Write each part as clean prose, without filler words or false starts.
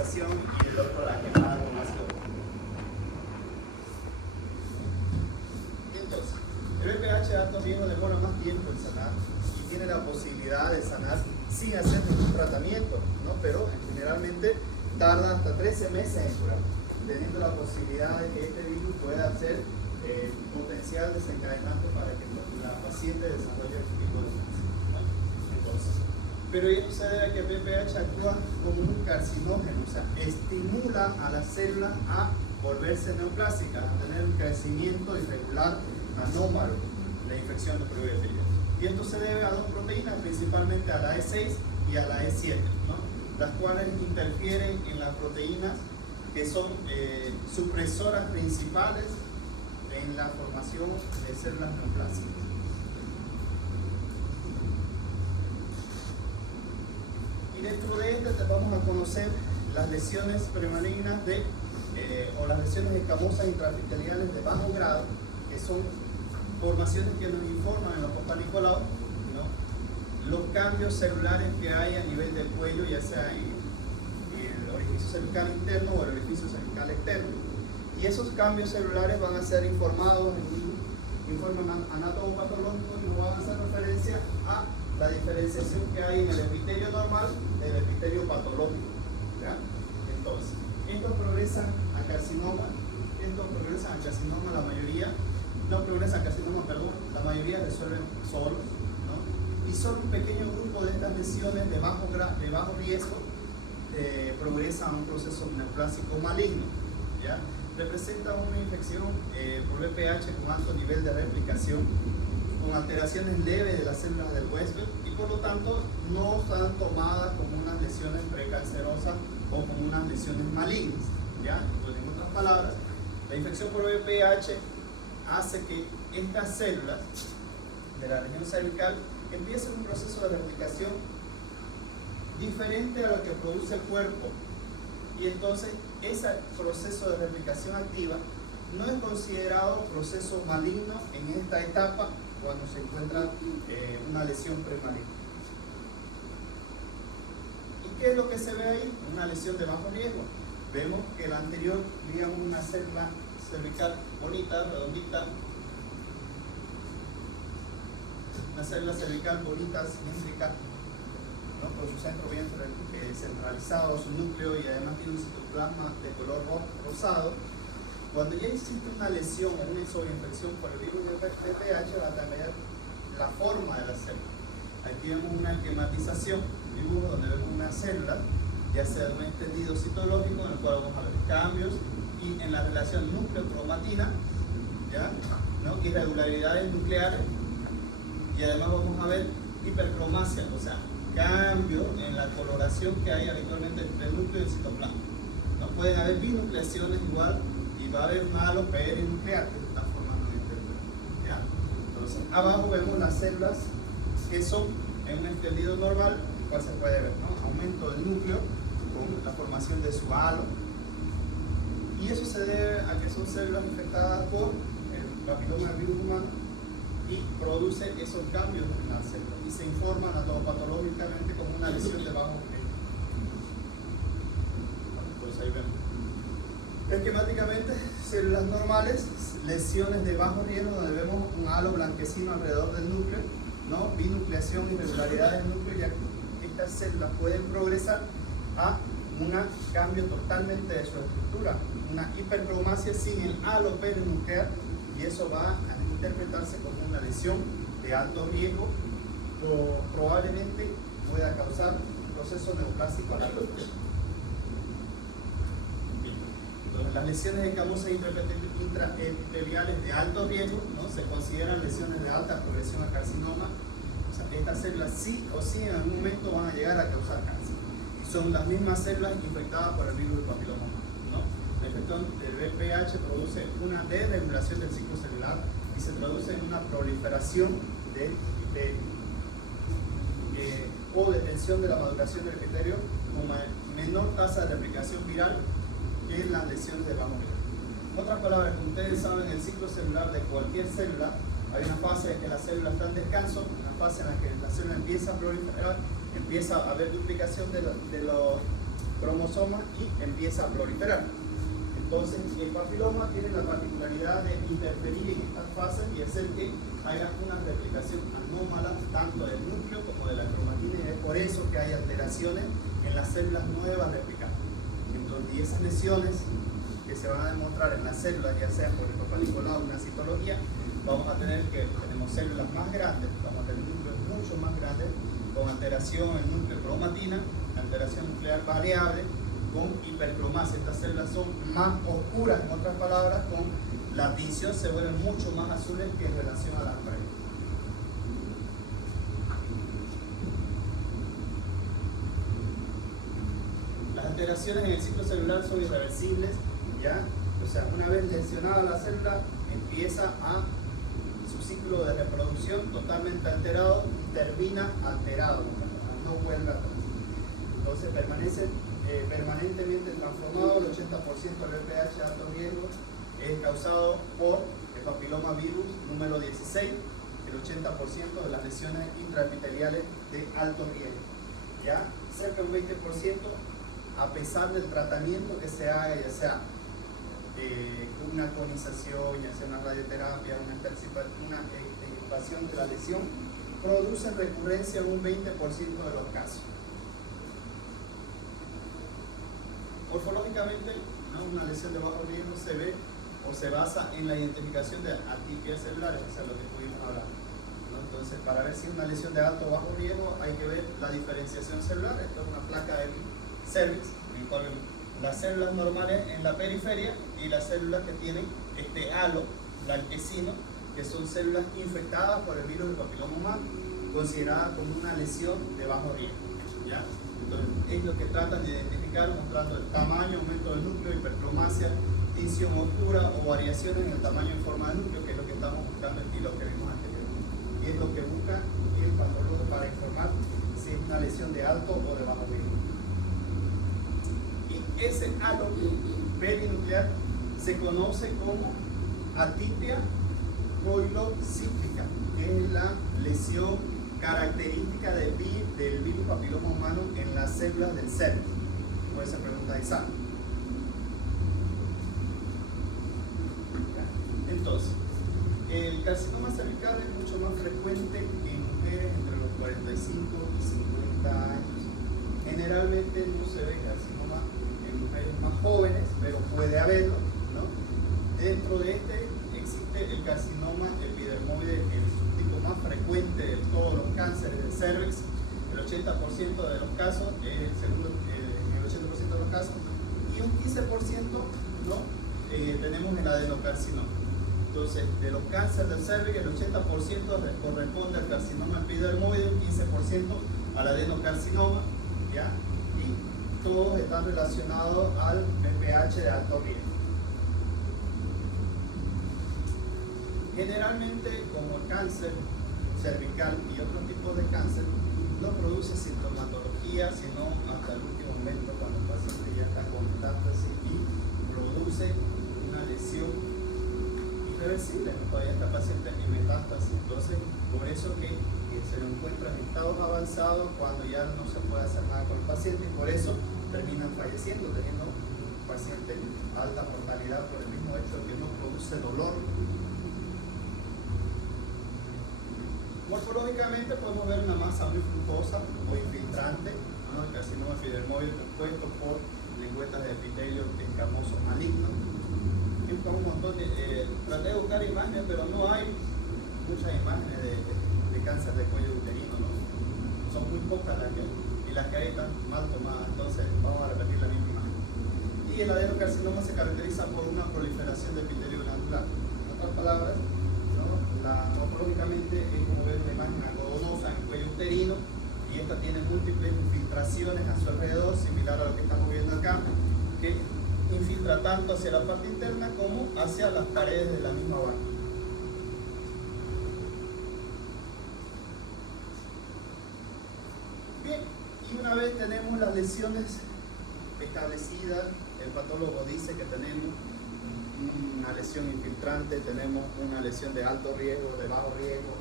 mimetización y el otro la hematomación. Entonces, el VPH de alto riesgo demora más tiempo en sanar y tiene la posibilidad de sanar sin hacer ningún tratamiento, ¿no? Pero generalmente tarda hasta 13 meses en curar, teniendo la posibilidad de que este virus pueda ser potencial desencadenante para que la paciente desarrolle este tipo de cáncer, ¿no? Entonces, pero esto se debe a que el VPH actúa como un carcinógeno, o sea, estimula a las células a volverse neoplásicas, a tener un crecimiento irregular, anómalo, la infección de probióticos. Y esto se debe a dos proteínas, principalmente a la E6 y a la E7, ¿no? Las cuales interfieren en las proteínas que son supresoras principales en la formación de células neoplásicas. Y dentro de este vamos a conocer las lesiones premalignas o las lesiones escamosas intraepiteliales de bajo grado, que son formaciones que nos informan en los post-panicolados, ¿no? Los cambios celulares que hay a nivel del cuello, ya sea en el orificio cervical interno o el orificio cervical externo. Y esos cambios celulares van a ser informados en un informe anatomopatológico y nos van a hacer referencia a la diferenciación que hay en el epitelio normal del epitelio patológico, ¿ya? Entonces, estos progresan a carcinoma, la mayoría, no progresan a carcinoma, perdón, la mayoría resuelven solos, ¿no? Y solo un pequeño grupo de estas lesiones de bajo riesgo progresan a un proceso neoplásico maligno, ¿ya? Representa una infección por VPH con alto nivel de replicación, con alteraciones leves de las células del huésped y por lo tanto no están tomadas como unas lesiones precancerosas o como unas lesiones malignas, ¿ya? Pues en otras palabras, la infección por VPH hace que estas células de la región cervical empiecen un proceso de replicación diferente a lo que produce el cuerpo. Y entonces ese proceso de replicación activa no es considerado proceso maligno en esta etapa cuando se encuentra una lesión premaligna. ¿Y qué es lo que se ve ahí? Una lesión de bajo riesgo. Vemos que la anterior, digamos, una célula cervical bonita, redondita, una célula cervical bonita, cilíndrica, ¿no? Con su centro bien centralizado, su núcleo, y además tiene un citoplasma de color rosado. Cuando ya existe una lesión o una sobreinfección por el virus de VPH, va a cambiar la forma de la célula. Aquí vemos una esquematización, un dibujo donde vemos una célula, ya sea de un extendido citológico, en el cual vamos a ver cambios y en la relación núcleo-cromatina, ¿ya? ¿No? Irregularidades nucleares, y además vamos a ver hipercromasia, o sea, cambio en la coloración que hay habitualmente entre el núcleo y el citoplasma. No pueden haber binucleaciones igual y va a haber un halo perinuclear que se está formando en este núcleo, ¿ya? Entonces, abajo vemos las células que son en un extendido normal, el cual se puede ver, ¿no? Aumento del núcleo con la formación de su halo, y eso se debe a que son células infectadas por el papiloma del virus humano y produce esos cambios en la célula y se informa anatomopatológicamente como una lesión de bajo riesgo. Entonces ahí vemos esquemáticamente células normales, lesiones de bajo riesgo donde vemos un halo blanquecino alrededor del núcleo, ¿no? Binucleación, irregularidades del núcleo, ya que estas células pueden progresar a un cambio totalmente de su estructura, una hipercromasia sin el halo perinuclear, y eso va a interpretarse como una lesión de alto riesgo o probablemente pueda causar un proceso neoplásico a largo plazo. Entonces, las lesiones escamosas intraepiteliales de alto riesgo, ¿no? Se consideran lesiones de alta progresión a carcinoma. O sea, estas células sí o sí en algún momento van a llegar a causar cáncer. Y son las mismas células infectadas por el virus del papiloma humano, ¿no? La infección del VPH produce una desregulación del ciclo celular y se traduce en una proliferación del epitelio o detención de la maduración del epitelio con menor tasa de replicación viral que las lesiones de bajo riesgo. En otras palabras, como ustedes saben, el ciclo celular de cualquier célula, hay una fase en que la célula está en descanso, una fase en la que la célula empieza a proliferar, empieza a haber duplicación de los cromosomas y empieza a proliferar. Entonces, el papiloma tiene la particularidad de interferir en estas fases y hacer que haya una replicación anómala tanto del núcleo como de la cromatina, y es por eso que hay alteraciones en las células nuevas replicantes. Entonces, y esas lesiones que se van a demostrar en las células, ya sea por el Papa Nicolau o una citología, vamos a tener que tenemos células más grandes, vamos a tener núcleos mucho más grandes, con alteración en el núcleo de cromatina, alteración nuclear variable, con hipercromasia. Estas células son más oscuras, en otras palabras, con la tinción se vuelven mucho más azules que en relación a las previas. Las alteraciones en el ciclo celular son irreversibles, ¿ya? O sea, una vez lesionada la célula, empieza a su ciclo de reproducción totalmente alterado, termina alterado, no vuelve atrás. Entonces permanece permanentemente transformado. El 80% del VPH de alto riesgo es causado por el papiloma virus número 16, el 80% de las lesiones intraepiteliales de alto riesgo. ¿Ya? Cerca del 20%, a pesar del tratamiento que se haga, ya sea una conización, ya sea una radioterapia, una extirpación de la lesión, producen recurrencia en un 20% de los casos. Morfológicamente, ¿no? Una lesión de bajo riesgo se ve o se basa en la identificación de atipias celulares, o sea, lo que pudimos hablar, ¿no? Entonces, para ver si es una lesión de alto o bajo riesgo, hay que ver la diferenciación celular. Esto es una placa de cervix, en cual las células normales en la periferia y las células que tienen este halo blanquecino, que son células infectadas por el virus del papiloma humano, consideradas como una lesión de bajo riesgo, ¿ya? Entonces, es lo que tratan de identificar, mostrando el tamaño, aumento del núcleo, hipercromasia, tinción oscura o variaciones en el tamaño en forma de núcleo, que es lo que estamos buscando y lo que vimos anteriormente. Y es lo que busca el patólogo para informar si es una lesión de alto o de bajo riesgo. Y ese halo perinuclear se conoce como atipia coilocíclica, que es la lesión característica del virus papiloma humano en las células del cervix. Por esa pregunta de Isaac. Entonces, el carcinoma cervical es mucho más frecuente en mujeres entre los 45 y 50 años. Generalmente no se ve carcinoma en mujeres más jóvenes, pero puede haberlo, ¿no? Dentro de este existe el carcinoma epidermoide, el subtipo más frecuente de todos los cánceres del cervix. El 80% de los casos, según el 80% de los casos, y un 15%, ¿no? Tenemos el adenocarcinoma. Entonces, de los cánceres del cervix, el 80% corresponde al carcinoma epidermoide, un 15% al adenocarcinoma, ¿ya? Y todos están relacionados al VPH de alto riesgo. Generalmente, como el cáncer cervical y otros tipos de cáncer, no produce sintomatología, sino hasta el último momento, cuando el paciente ya está con metástasis y produce una lesión irreversible. Todavía está paciente en metástasis. Entonces, por eso que se lo encuentra en estados avanzados cuando ya no se puede hacer nada con el paciente, y por eso terminan falleciendo, teniendo un paciente alta mortalidad por el mismo hecho de que no produce dolor. Morfológicamente podemos ver una masa muy flujosa o infiltrante, ¿no? El carcinoma epidermoide compuesto por lengüetas de epitelio escamoso maligno. Con un montón de, traté de buscar imágenes, pero no hay muchas imágenes de cáncer de cuello uterino, ¿no? Son muy pocas las que, y las que hay están mal tomadas. Entonces vamos a repetir la misma imagen. Y el adenocarcinoma se caracteriza por una proliferación de epitelio glandular. En otras palabras, morfológicamente es como ver una imagen algodonosa en el cuello uterino, y esta tiene múltiples infiltraciones a su alrededor, similar a lo que estamos viendo acá, que infiltra tanto hacia la parte interna como hacia las paredes de la misma vagina. Bien, y una vez tenemos las lesiones establecidas, el patólogo dice que tenemos una lesión infiltrante, tenemos una lesión de alto riesgo, de bajo riesgo.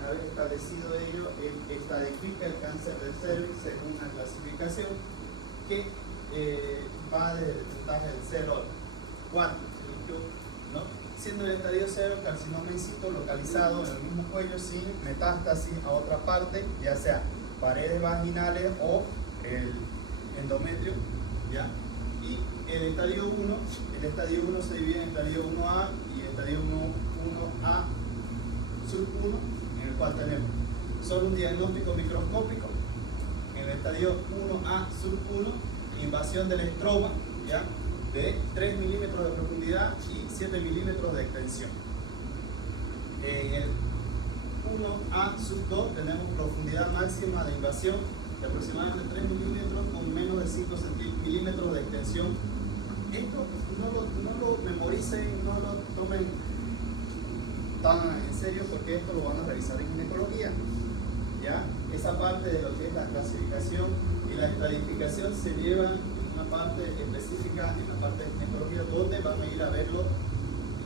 Una vez establecido ello, él estadifica el cáncer del cervix según una clasificación, que va desde el puntaje del 0 al 4, ¿no? Siendo el estadio 0 carcinoma in situ localizado en el mismo cuello sin metástasis a otra parte, ya sea paredes vaginales o el endometrio, ¿ya? Y el estadio 1 se divide en estadio 1A y estadio 1A sub 1, en el cual tenemos solo un diagnóstico microscópico. En el estadio 1A sub 1, invasión del estroma, ¿ya? De 3 milímetros de profundidad y 7 milímetros de extensión. En el 1A sub 2 tenemos profundidad máxima de invasión de aproximadamente 3 milímetros con menos de 5 milímetros de extensión. Esto no lo memoricen, no lo tomen tan en serio porque esto lo van a revisar en ginecología. ¿Ya? Esa parte de lo que es la clasificación y la estratificación se lleva en una parte específica en la parte de ginecología donde van a ir a verlo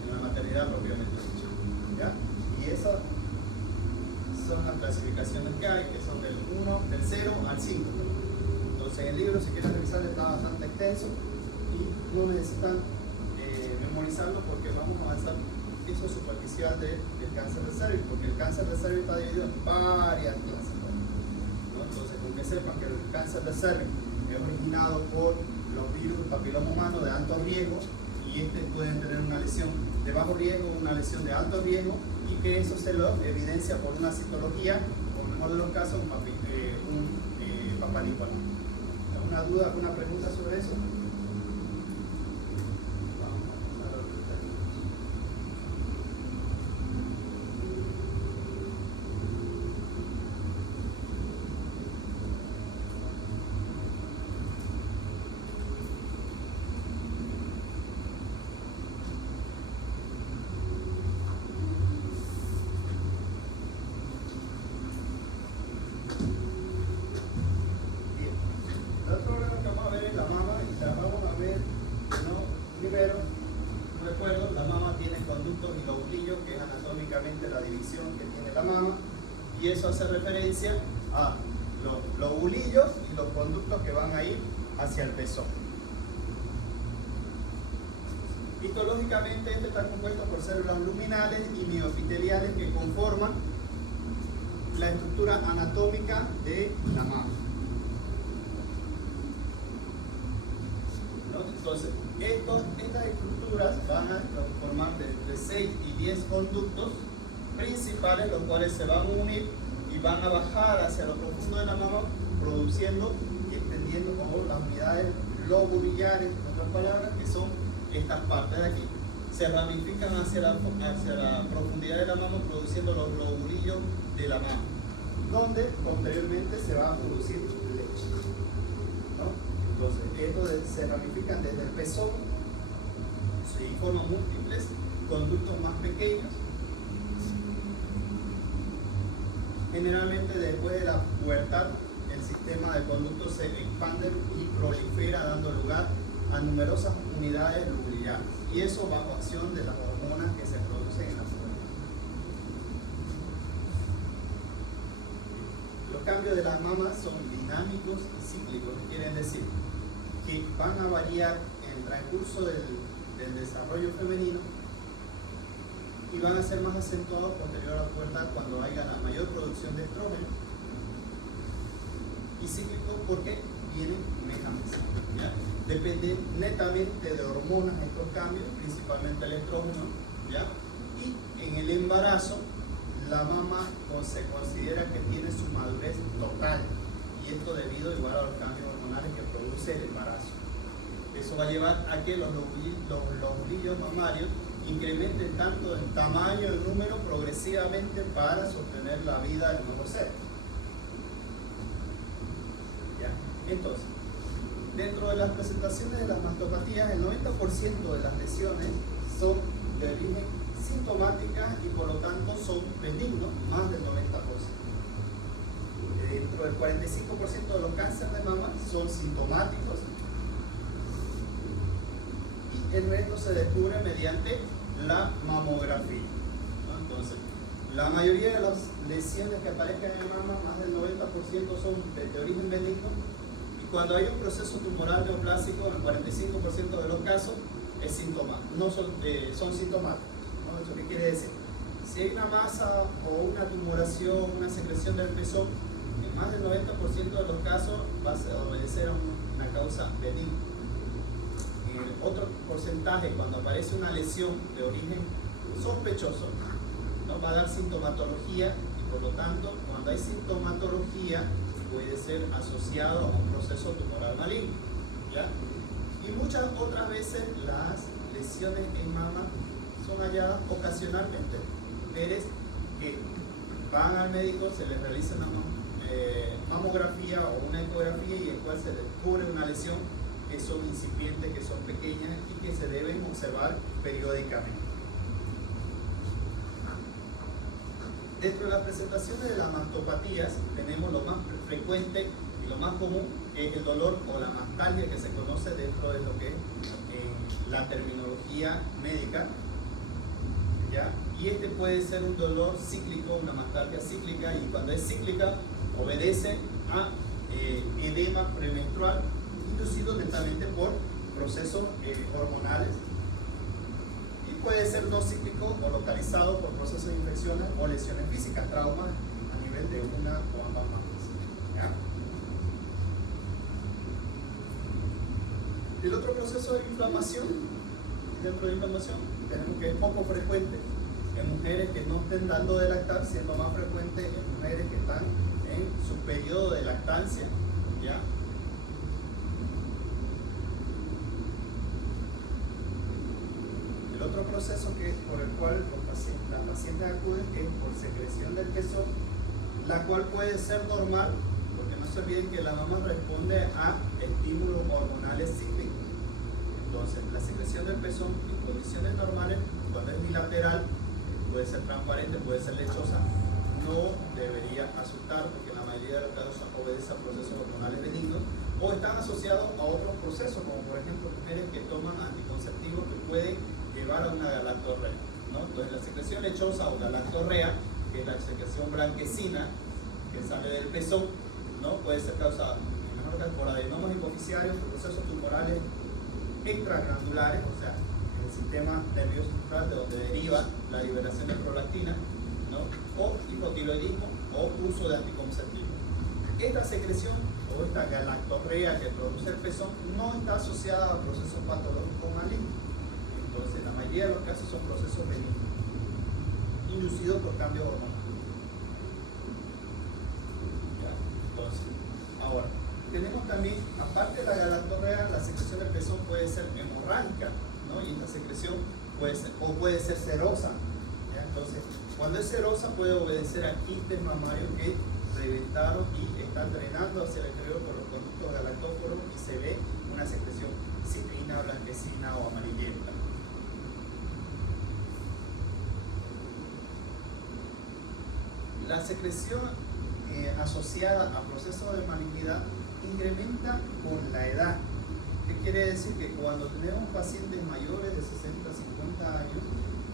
en la maternidad propiamente dicha. ¿Ya? Y esas son las clasificaciones que hay, que son del 0 al 5. Entonces en el libro, si quieren revisar, está bastante extenso y no necesitan memorizarlo porque vamos a avanzar eso superficial del cáncer de cervix, porque el cáncer de cervix está dividido en varias clases, ¿no? Entonces, con que sepan que el cáncer de cervix es originado por los virus del papiloma humano de alto riesgo y pueden tener una lesión de bajo riesgo, una lesión de alto riesgo, y que eso se lo evidencia por una citología, o en el mejor de los casos, un Papá Nicolau. ¿Alguna duda, alguna pregunta sobre eso? Y eso hace referencia a los lobulillos y los conductos que van a ir hacia el pezón. Histológicamente este está compuesto por células luminales y miofiteliales que conforman la estructura anatómica de la mama. Entonces, estas estructuras van a formar entre 6 y 10 conductos principales, los cuales se van a unir y van a bajar hacia lo profundo de la mama, produciendo y extendiendo como las unidades lobulillares, en otras palabras, que son estas partes de aquí. Se ramifican hacia la profundidad de la mama, produciendo los lobulillos de la mama, donde posteriormente se va a producir leche, ¿no? Entonces, estos se ramifican desde el pezón y forman múltiples conductos más pequeños. Generalmente después de la pubertad el sistema de conductos se expande y prolifera, dando lugar a numerosas unidades lubrillares, y eso bajo acción de las hormonas que se producen en la zona. Los cambios de las mamas son dinámicos y cíclicos, quieren decir que van a variar en el transcurso del desarrollo femenino y van a ser más acentuados posterior a la pubertad cuando haya la mayor producción de estrógeno, y cíclico porque vienen mes a mes, ¿ya? Dependen netamente de hormonas estos cambios, principalmente el estrógeno, ¿ya? Y en el embarazo la mama se considera que tiene su madurez total, y esto debido igual a los cambios hormonales que produce el embarazo. Eso va a llevar a que los lobulillos mamarios incrementen tanto en tamaño y número progresivamente para sostener la vida del nuevo ser. ¿Ya? Entonces, dentro de las presentaciones de las mastopatías, el 90% de las lesiones son de origen sintomáticas y por lo tanto son benignos, más del 90%. Dentro del 45% de los cánceres de mama son sintomáticos y el resto se descubre mediante la mamografía, ¿no? Entonces, la mayoría de las lesiones que aparezcan en la mama, más del 90% son de origen benigno y cuando hay un proceso tumoral neoplásico, en el 45% de los casos es síntoma, no son, son sintomáticos, ¿no? ¿Eso qué quiere decir? Si hay una masa o una tumoración, una secreción del pezón, en más del 90% de los casos va a obedecer a una causa benigna. En el otro porcentaje, cuando aparece una lesión de origen sospechoso, ¿no? Va a dar sintomatología y por lo tanto, cuando hay sintomatología, puede ser asociado a un proceso tumoral maligno, ¿ya? Y muchas otras veces las lesiones en mama son halladas ocasionalmente. Mujeres que van al médico, se les realiza una mamografía o una ecografía y después se descubre una lesión que son incipientes, que son pequeñas y que se deben observar periódicamente. Dentro de las presentaciones de las mastopatías tenemos lo más frecuente y lo más común, que es el dolor o la mastalgia, que se conoce dentro de lo que es la terminología médica, ¿ya? Y este puede ser un dolor cíclico, una mastalgia cíclica, y cuando es cíclica obedece a edema premenstrual inducido netamente por procesos hormonales. Puede ser no cíclico o localizado por procesos de infecciones o lesiones físicas, traumas a nivel de una o ambas mamas. ¿Ya? El otro proceso de inflamación, dentro de inflamación, tenemos que es poco frecuente en mujeres que no estén dando de lactar, siendo más frecuente en mujeres que están en su periodo de lactancia. ¿Ya? Otro proceso por el cual las pacientes acuden es por secreción del pezón, la cual puede ser normal, porque no se olviden que la mamá responde a estímulos hormonales cíclicos. Entonces, la secreción del pezón en condiciones normales, cuando es bilateral, puede ser transparente, puede ser lechosa, no debería asustar, porque en la mayoría de los casos obedece a procesos hormonales benignos o están asociados a otros procesos, como por ejemplo mujeres que toman anticonceptivos que pueden llevar a una galactorrea, ¿no? Entonces la secreción lechosa o galactorrea, que es la secreción blanquecina que sale del pezón, ¿no? Puede ser causada en mejor caso por adenomas hipoficiarios, por procesos tumorales extraglandulares, o sea, en el sistema nervioso central, de donde deriva la liberación de prolactina, ¿no? O hipotiroidismo o uso de anticonceptivos. Esta secreción o esta galactorrea que produce el pezón no está asociada a procesos patológicos malignos. Entonces, la mayoría de los casos son procesos benignos, inducidos por cambios hormonales. Entonces, ahora, tenemos también, aparte de la galactorrea, la secreción del pezón puede ser hemorrágica, ¿no? Y esta secreción puede ser serosa, ¿ya? Entonces, cuando es serosa puede obedecer a quistes mamarios que reventaron y están drenando hacia el exterior por los conductos galactóforos y se ve una secreción citrina, blanquecina o amarillenta. La secreción asociada a procesos de malignidad incrementa con la edad. ¿Qué quiere decir? Que cuando tenemos pacientes mayores de 60, 50 años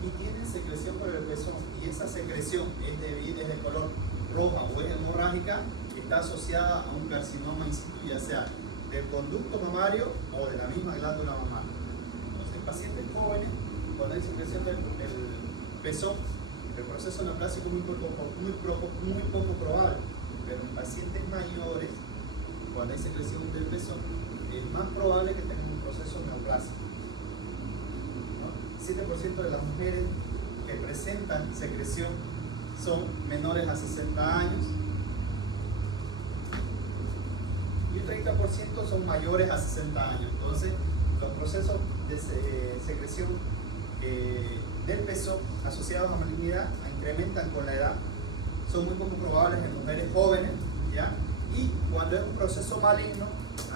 y tienen secreción por el pezón y esa secreción es de color roja o es hemorrágica, está asociada a un carcinoma in situ, ya sea del conducto mamario o de la misma glándula mamaria. Entonces, en pacientes jóvenes, cuando hay secreción del pezón, el proceso neoplásico es muy poco probable, pero en pacientes mayores, cuando hay secreción del pezón, es más probable que tengan un proceso neoplásico, ¿no? 7% de las mujeres que presentan secreción son menores a 60 años y el 30% son mayores a 60 años. Entonces, los procesos de secreción del pezón asociados a malignidad incrementan con la edad, son muy poco probables en mujeres jóvenes, ¿ya? Y cuando es un proceso maligno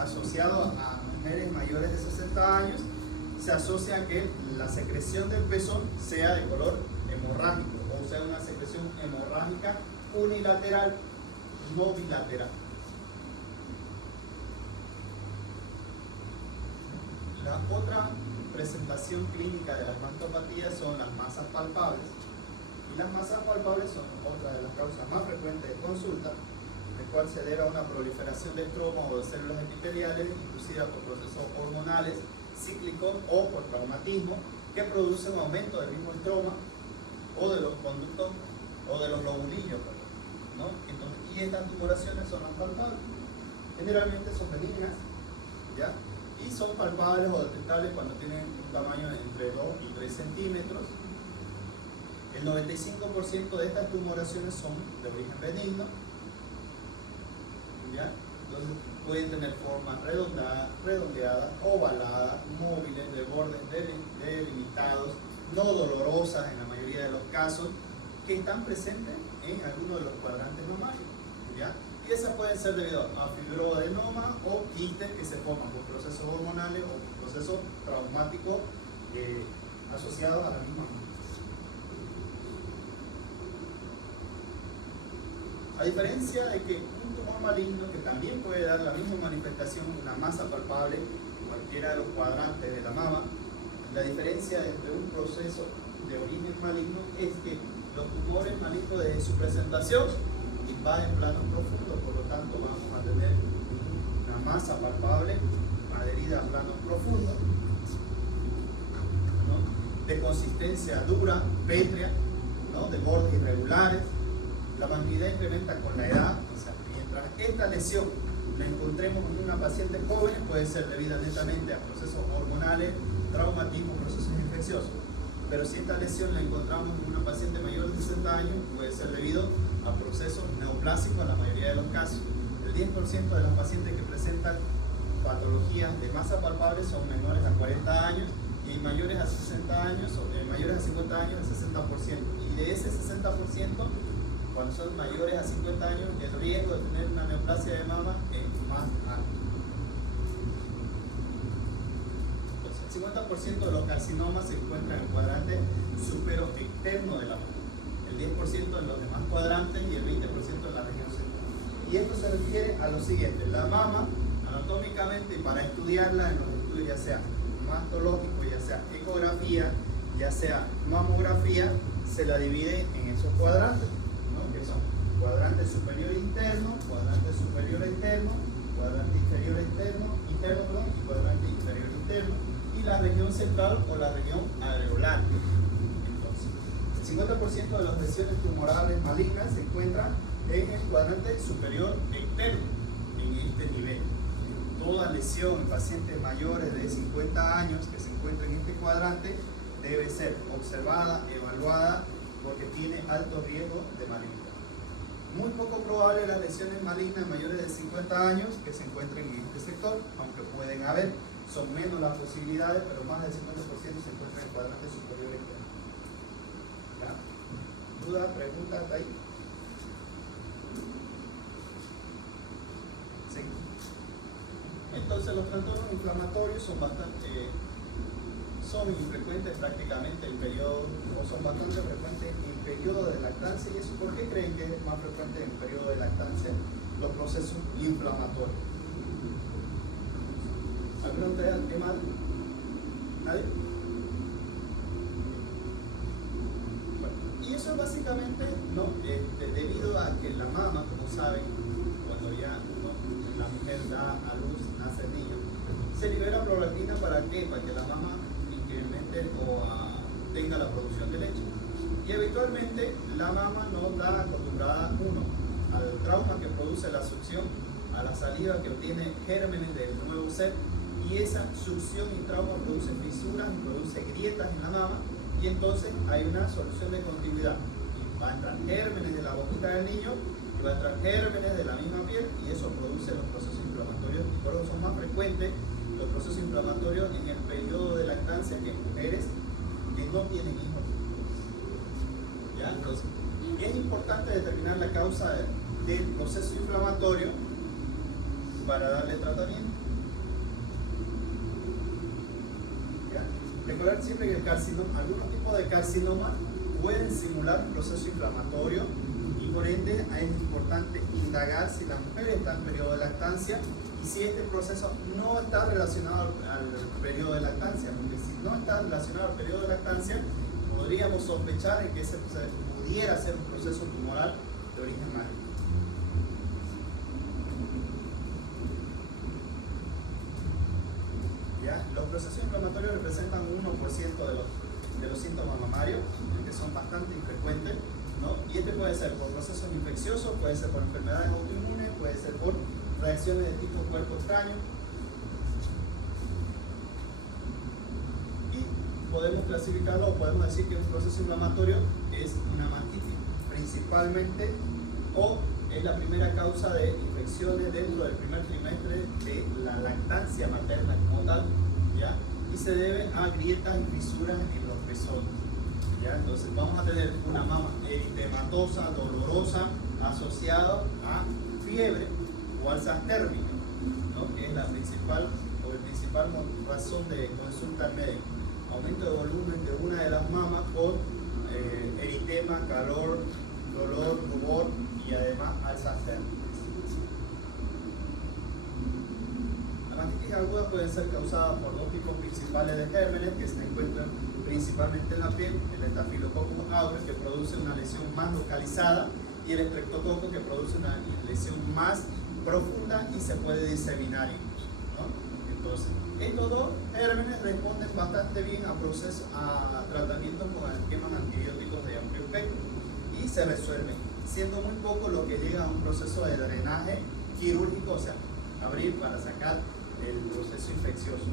asociado a mujeres mayores de 60 años, se asocia a que la secreción del pezón sea de color hemorrágico, o sea, una secreción hemorrágica unilateral, no bilateral. La otra presentación clínica de las mastopatías son las masas palpables. Y las masas palpables son otra de las causas más frecuentes de consulta, de cual se debe a una proliferación de estroma o de células epiteliales inducida por procesos hormonales, cíclicos o por traumatismo que producen un aumento del mismo estroma o de los conductos o de los lobulillos, ¿no? Entonces, y estas tumoraciones son las palpables. Generalmente son benignas, ¿ya? Y son palpables o detectables cuando tienen un tamaño entre 2 y 3 centímetros. El 95% de estas tumoraciones son de origen benigno, ¿ya? Entonces pueden tener formas redondeadas, ovaladas, móviles, de bordes delimitados, no dolorosas en la mayoría de los casos, que están presentes en alguno de los cuadrantes mamarios, ¿ya? Y esas pueden ser debido a fibroadenoma o quistes que se forman por procesos hormonales o por procesos traumáticos asociados a la misma mama. A diferencia de que un tumor maligno, que también puede dar la misma manifestación, una masa palpable en cualquiera de los cuadrantes de la mama, la diferencia entre un proceso de origen maligno es que los tumores malignos desde su presentación invaden planos profundos, por lo tanto vamos a tener una masa palpable adherida a planos profundos, ¿no? De consistencia dura, pétrea, ¿no? De bordes irregulares. La malignidad incrementa con la edad, o sea, mientras esta lesión la encontremos en una paciente joven, puede ser debida netamente a procesos hormonales, traumatismo, procesos infecciosos. Pero si esta lesión la encontramos en una paciente mayor de 60 años, puede ser debido a procesos neoplásicos en la mayoría de los casos. El 10% de las pacientes que presentan patologías de masa palpable son menores a 40 años y mayores a 60 años, o mayores a 50 años, el 60%. Y de ese 60%, cuando son mayores a 50 años, el riesgo de tener una neoplasia de mama es más alto. El 50% de los carcinomas se encuentran en el cuadrante supero externo de la mama, el 10% en los demás cuadrantes y el 20% en la región central. Y esto se refiere a lo siguiente: la mama, anatómicamente, y para estudiarla en los estudios, ya sea mastológico, ya sea ecografía, ya sea mamografía, se la divide en esos cuadrantes, ¿no? Que son cuadrante superior interno, cuadrante superior externo, cuadrante inferior externo, y cuadrante inferior interno, y la región central o la región areolar. Entonces, el 50% de las lesiones tumorales malignas se encuentran en el cuadrante superior externo, en este nivel. Toda lesión en pacientes mayores de 50 años que se encuentren en este cuadrante debe ser observada, evaluada, porque tiene alto riesgo de malignidad. Muy poco probable las lesiones malignas mayores de 50 años que se encuentren en este sector, aunque pueden haber. Son menos las posibilidades, pero más del 50% se encuentran en el cuadrante superior externo. ¿Ya? ¿Duda, pregunta hasta ahí? Sí. Entonces los trastornos inflamatorios son son infrecuentes prácticamente en periodo, o son bastante frecuentes en periodo de lactancia. ¿Y eso por qué creen que es más frecuente en periodo de lactancia los procesos inflamatorios? ¿Alguno de ustedes qué mal? ¿Nadie? Bueno, y eso es básicamente debido a que la mama, como saben, cuando ya la mujer da a luz, nace el niño, se libera prolactina. ¿Para qué? Para que la mama incremente o tenga la producción de leche. Y habitualmente la mama no está acostumbrada, uno, al trauma que produce la succión, a la saliva que obtiene gérmenes del nuevo ser, y esa succión y trauma produce fisuras y produce grietas en la mama, y entonces hay una solución de continuidad. Y va a entrar gérmenes de la boquita del niño, y va a entrar gérmenes de la misma piel, y eso produce los procesos inflamatorios, y por eso son más frecuentes los procesos inflamatorios en el periodo de lactancia que en mujeres que no tienen hijos. ¿Ya? Entonces, es importante determinar la causa del proceso inflamatorio para darle tratamiento. ¿Ya? Recordar siempre que el carcinoma, algunos tipos de carcinoma pueden simular un proceso inflamatorio, y por ende es importante indagar si la mujer está en periodo de lactancia y si este proceso no está relacionado al periodo de lactancia, porque si no está relacionado al periodo de lactancia, podríamos sospechar en que ese pudiera ser un proceso tumoral de origen maligno. ¿ya? Los procesos inflamatorios representan un 1% de los síntomas mamarios, que son bastante infrecuentes, ¿no? Y este puede ser por procesos infecciosos, puede ser por enfermedades autoinmunes, puede ser por reacciones de tipo cuerpo extraño. Y podemos clasificarlo o podemos decir que un proceso inflamatorio es una mastitis principalmente, o es la primera causa de infecciones dentro del primer trimestre de la lactancia materna como tal, ¿ya? Y se debe a grietas y fisuras en los pezones, ¿ya? Entonces vamos a tener una mama eritematosa, dolorosa, asociada a fiebre o alzas térmicas, ¿no? Que es la principal o el principal razón de consulta al médico. Aumento de volumen de una de las mamas con eritema, calor, dolor, rubor y además alzas térmicas. Las mastitis agudas pueden ser causadas por dos tipos principales de gérmenes que se encuentran principalmente en la piel: el Staphylococcus aureus, que produce una lesión más localizada, y el Streptococcus, que produce una lesión más profunda y se puede diseminar incluso, ¿no? Entonces, estos dos gérmenes responden bastante bien a tratamientos con esquemas antibióticos de amplio espectro y se resuelven, siendo muy poco lo que llega a un proceso de drenaje quirúrgico, o sea, abrir para sacar el proceso infeccioso.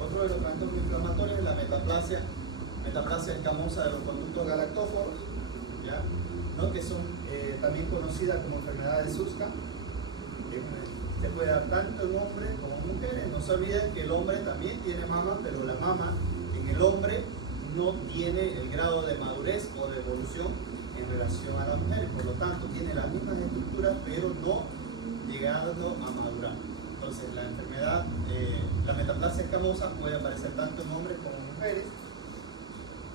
Otro de los trastornos inflamatorios es la metaplasia escamosa de los conductos galactóforos, ¿ya? ¿No? Que son también conocidas como enfermedad de Suska. Se puede dar tanto en hombres como en mujeres. No se olviden que el hombre también tiene mama, pero la mama en el hombre no tiene el grado de madurez o de evolución en relación a las mujeres. Por lo tanto, tiene las mismas estructuras, pero no llegando a madurar. Entonces, la enfermedad, la metaplasia escamosa puede aparecer tanto en hombres como en mujeres,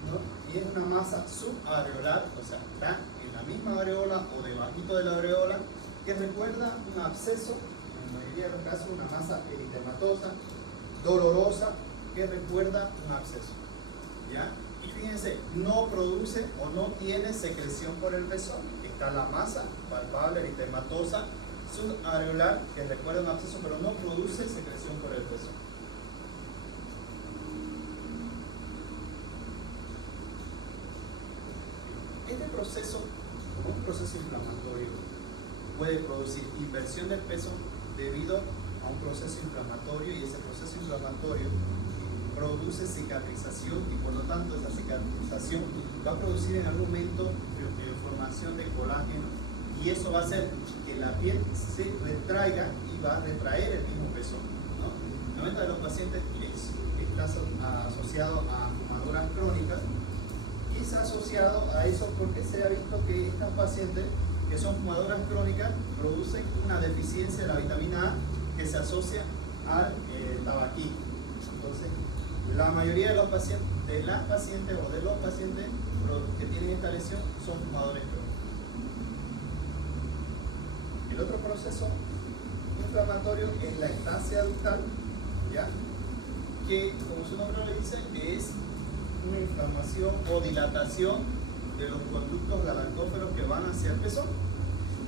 ¿no? Y es una masa subareolar, o sea, está en la misma areola o debajito de la areola, que recuerda un absceso, en la mayoría de los casos una masa eritematosa, dolorosa, que recuerda un absceso, ¿ya? Y fíjense, no produce o no tiene secreción por el pezón. Está la masa palpable eritematosa subareolar, que recuerda un absceso, pero no produce secreción por el pezón. Este proceso, como un proceso inflamatorio, puede producir inversión del peso debido a un proceso inflamatorio, y ese proceso inflamatorio produce cicatrización, y por lo tanto esa cicatrización va a producir en algún momento formación de colágeno, y eso va a hacer que la piel se retraiga y va a retraer el mismo pezón, ¿no? La mayoría de los pacientes está asociado a fumaduras crónicas, y se ha asociado a eso porque se ha visto que estas pacientes que son fumadoras crónicas producen una deficiencia de la vitamina A que se asocia al tabaquismo. Entonces, la mayoría de los pacientes, las pacientes o de los pacientes que tienen esta lesión son fumadores crónicos. El otro proceso inflamatorio es la ectasia ductal, ¿ya? Que, como su nombre lo dice, es una inflamación o dilatación de los conductos galactóferos que van hacia el pezón.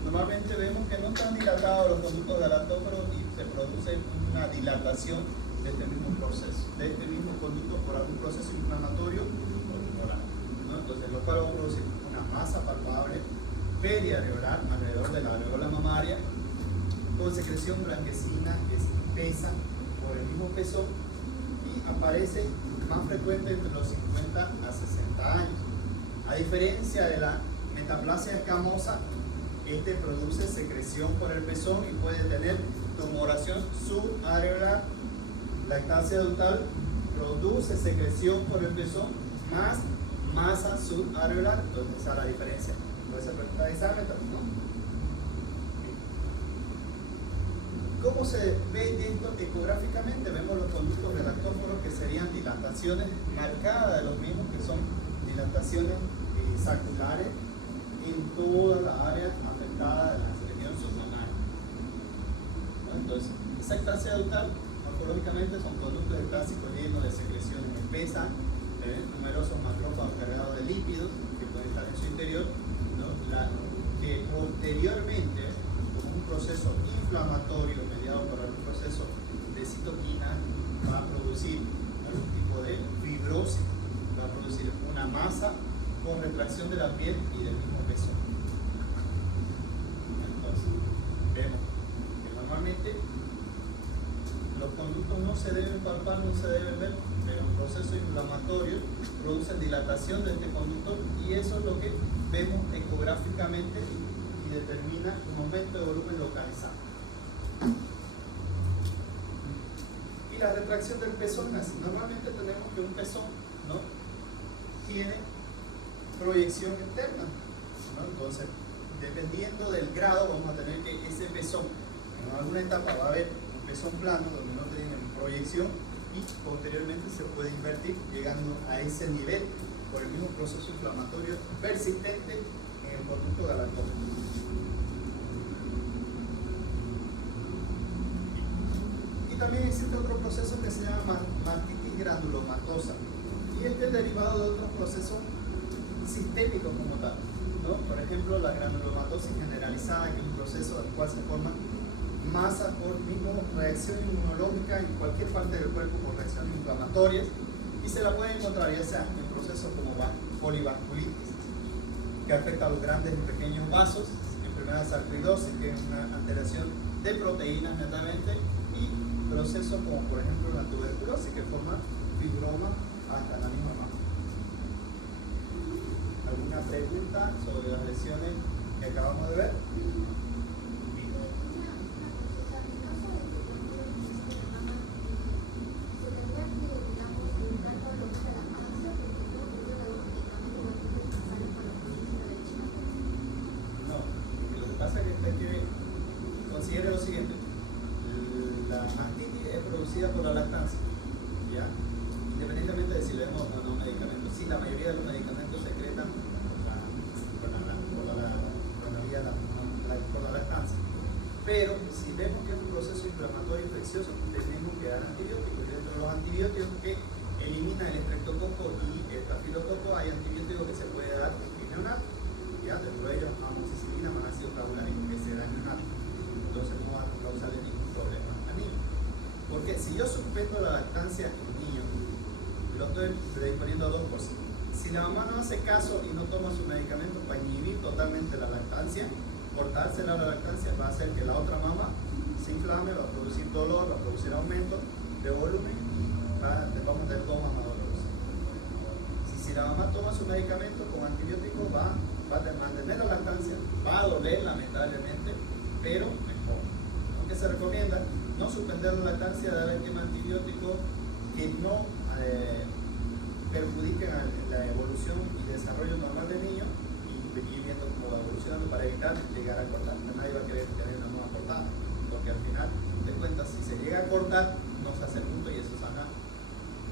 Normalmente vemos que no están dilatados los conductos galactóferos y se produce una dilatación de este mismo proceso, de este mismo conducto por algún proceso inflamatorio o tumoral, ¿no? Entonces, lo cual va a producir una masa palpable periareolar alrededor de la areola mamaria, con secreción blanquecina espesa por el mismo pezón, y aparece más frecuente entre los 50 a 60 años. A diferencia de la metaplasia escamosa, este produce secreción por el pezón y puede tener tumoración subareolar. La ectasia ductal produce secreción por el pezón más masa subareolar. Entonces, esa es la diferencia. Puede ser pregunta de examen, ¿no? ¿Cómo se ve esto ecográficamente? Vemos los conductos galactóforos, que serían dilataciones marcadas de los mismos, que son dilataciones saculares en toda la área afectada de la región submamaria, ¿no? Entonces, esa ectasia ductal morfológicamente son conductos clásicos llenos de secreciones espesas, numerosos macrófagos cargados de lípidos que pueden estar en su interior, ¿no? Que posteriormente, como un proceso inflamatorio mediado por algún proceso retracción de la piel y del mismo pezón. Entonces, vemos que normalmente los conductos no se deben palpar, no se deben ver, pero un proceso inflamatorio produce dilatación de este conducto y eso es lo que vemos ecográficamente y determina un aumento de volumen localizado. Y la retracción del pezón es así. Normalmente tenemos que un pezón, ¿no?, tiene proyección interna, ¿no? Entonces, dependiendo del grado, vamos a tener que ese pezón, en alguna etapa va a haber un pezón plano donde no tiene proyección y posteriormente se puede invertir llegando a ese nivel por el mismo proceso inflamatorio persistente en el conducto galactógeno. Y también existe otro proceso que se llama mastitis granulomatosa y este es derivado de otros procesos sistémicos como tal, ¿no? Por ejemplo, la granulomatosis generalizada, que es un proceso del cual se forma masa por mismo reacción inmunológica en cualquier parte del cuerpo por reacciones inflamatorias y se la puede encontrar ya sea en procesos como polivasculitis, que afecta a los grandes y pequeños vasos, enfermedad de sarcoidosis, que es una alteración de proteínas netamente, y procesos como por ejemplo la tuberculosis, que forma fibroma hasta la misma mama. ¿Alguna pregunta sobre las lesiones que acabamos de ver? Considere lo siguiente: la mastitis es producida por la lactancia, ¿ya? Independientemente de si le damos o no medicamentos. Sí, la mayoría de los medicamentos secretan por la lactancia, pero si vemos que es un proceso inflamatorio infeccioso, tenemos que dar antibióticos, y dentro de los antibióticos que eliminan el estreptococo y el estafilococo hay antibióticos que se puede dar en neonato, ¿ya? Dentro de ellos amoxicilina, más ácido clavulanico, que se da en neonato. Entonces no va a causarle ningún problema al niño. Porque si yo suspendo la lactancia en un niño, lo estoy predisponiendo a dos cosas. Si la mamá no hace caso y no toma su medicamento para inhibir totalmente la lactancia, cortársela la lactancia va a hacer que la otra mamá se inflame, va a producir dolor, va a producir aumento de volumen y vamos a tener dos mamás dolorosas. Si la mamá toma su medicamento con antibióticos va a mantener la lactancia, va a doler lamentablemente, pero mejor. Aunque se recomienda no suspender la lactancia, dar el tema antibiótico que no perjudiquen la evolución y desarrollo normal del niño y ir viendo cómo va evolucionando para evitar llegar a cortar. Nadie va a querer tener una nueva cortada, porque al final de cuentas, si se llega a cortar, no se hace el punto y eso sana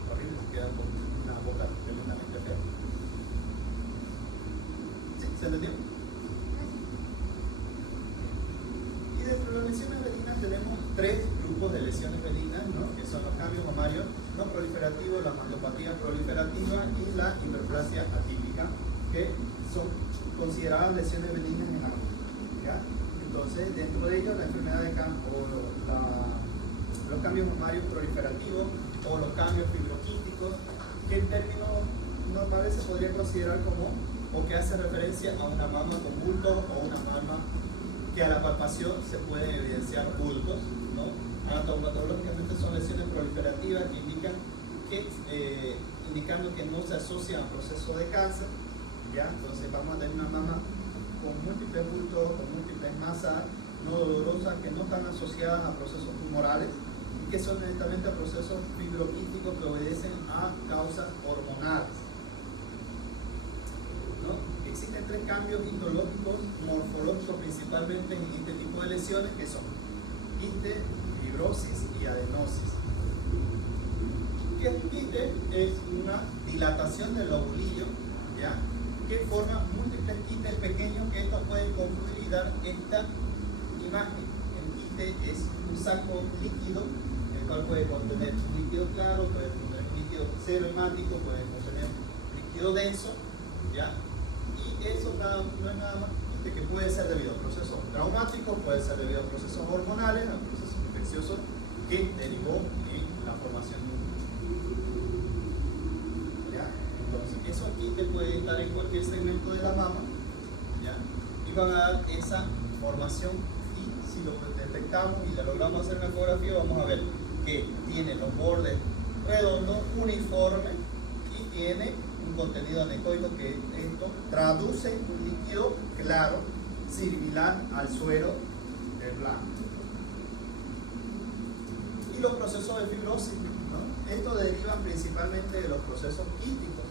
horrible, se queda con una boca tremendamente fea. ¿Sí? ¿Se entendió? Dentro de las lesiones veninas tenemos tres grupos de lesiones veninas, ¿no?, que son los cambios mamarios no proliferativos, la mandopatía proliferativa y la hiperplasia atípica, que son consideradas lesiones benignas en la mama, ¿ya? Entonces, dentro de ellos, la enfermedad de los cambios mamarios proliferativos o los cambios fibroquísticos, que en términos normales se podría considerar como, o que hace referencia a una mama con bultos o una mama que a la palpación se pueden evidenciar bultos, ¿no? Anatomopatológicamente son lesiones proliferativas que indican indicando que no se asocian a procesos de cáncer, ¿ya? Entonces vamos a tener una mama con múltiples bultos, con múltiples masas no dolorosas que no están asociadas a procesos tumorales y que son netamente a procesos fibroquísticos que obedecen a causas hormonales, ¿no? Existen tres cambios histológicos, morfológicos principalmente en este tipo de lesiones, que son quiste, fibrosis y adenosis. ¿Qué es un quiste? Es una dilatación del lobulillo, ¿ya?, que forma múltiples quistes pequeños que estos pueden confluir y dar esta imagen. El quiste es un saco líquido, el cual puede contener un líquido claro, puede contener un líquido cero hemático, puede contener líquido denso, ¿ya? Y eso no es nada más que puede ser debido a procesos traumáticos, puede ser debido a procesos hormonales, a procesos infecciosos que derivó en la formación de un, ¿ya?, Entonces, eso aquí te puede estar en cualquier segmento de la mama, ¿ya? Y van a dar esa formación, y si lo detectamos y le logramos hacer una ecografía, vamos a ver que tiene los bordes redondos, uniformes, y tiene un contenido anecoico, que esto traduce un líquido claro, similar al suero del blanco. Y los procesos de fibrosis, ¿no? Estos derivan principalmente de los procesos quísticos.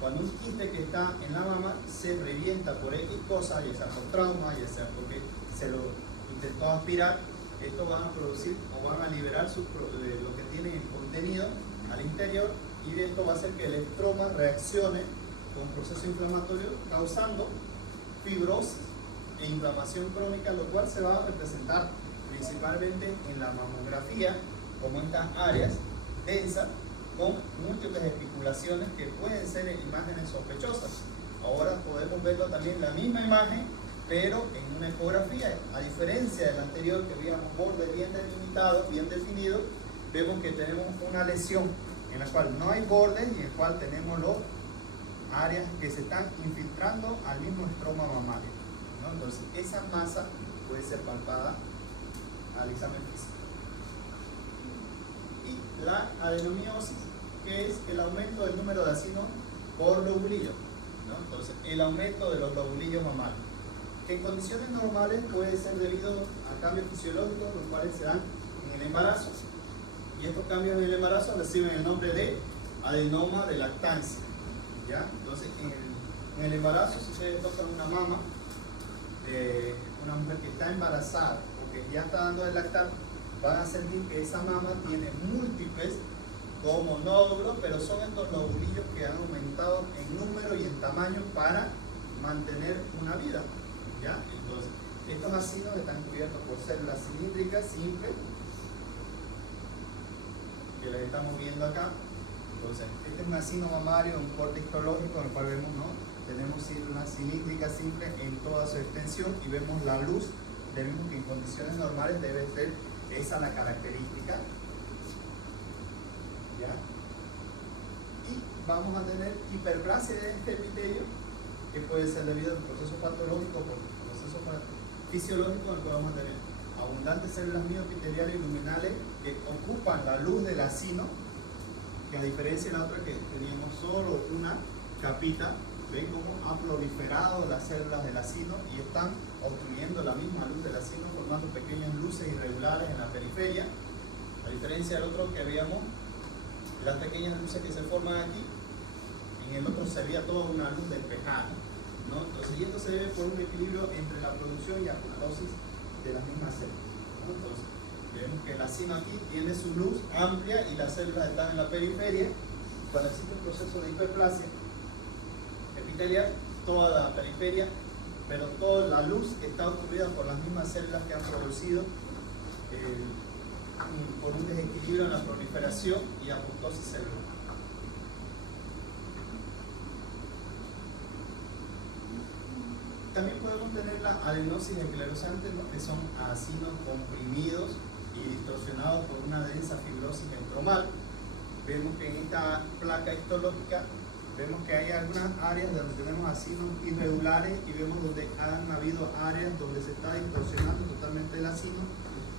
Cuando un quiste que está en la mama se revienta por X cosa, ya sea por trauma, ya sea porque se lo intentó aspirar, estos van a producir o van a liberar lo que tiene en contenido al interior, y de esto va a hacer que el estroma reaccione con un proceso inflamatorio, causando fibrosis e inflamación crónica, lo cual se va a representar principalmente en la mamografía como estas áreas densas con múltiples especulaciones que pueden ser imágenes sospechosas. Ahora podemos verlo también en la misma imagen, pero en una ecografía. A diferencia del anterior, que veíamos bordes bien delimitados, bien definidos, vemos que tenemos una lesión en la cual no hay bordes y en la cual tenemos las áreas que se están infiltrando al mismo estroma mamario, ¿no? Entonces, esa masa puede ser palpada al examen físico. Y la adenomiosis, que es el aumento del número de acinos por lobulillo, ¿no? Entonces, el aumento de los lobulillos mamarios, que en condiciones normales puede ser debido a cambios fisiológicos, los cuales se dan en el embarazo. Y estos cambios en el embarazo reciben el nombre de adenoma de lactancia, ¿ya? Entonces, en el embarazo, si ustedes tocan una mama, una mujer que está embarazada o que ya está dando de lactar, van a sentir que esa mama tiene múltiples como nódulos, pero son estos lobulillos que han aumentado en número y en tamaño para mantener una vida, ¿ya? Entonces, estos acinos están cubiertos por células cilíndricas simples, que les estamos viendo acá. Entonces, este es un acino mamario, un corte histológico, en el cual vemos, ¿no? Tenemos células cilíndricas simples en toda su extensión, y vemos la luz, vemos que en condiciones normales debe ser esa la característica, ¿ya? Y vamos a tener hiperplasia de este epitelio, que puede ser debido a un proceso patológico o por un proceso fisiológico, en el cual vamos a tener abundantes células mioepiteliales y luminales que ocupan la luz del acino, que a diferencia de la otra que teníamos solo una capita, ven cómo ha proliferado las células del acino y están obstruyendo la misma luz del acino, formando pequeñas luces irregulares en la periferia. A diferencia del otro que veíamos, las pequeñas luces que se forman aquí, en el otro se veía toda una luz despejada, ¿no? Entonces, y esto se debe por un equilibrio entre la producción y apoptosis de las mismas células, ¿no? Entonces, vemos que el acino aquí tiene su luz amplia y las células están en la periferia. Cuando existe un proceso de hiperplasia epitelial, toda la periferia, pero toda la luz está ocurrida por las mismas células que han producido por un desequilibrio en la proliferación y apoptosis celular. También podemos tener la adenosis esclerosante, ¿no? Que son acinos comprimidos y distorsionados por una densa fibrosis estromal. Vemos que en esta placa histológica vemos que hay algunas áreas donde tenemos acinos irregulares, y vemos donde han habido áreas donde se está distorsionando totalmente el acino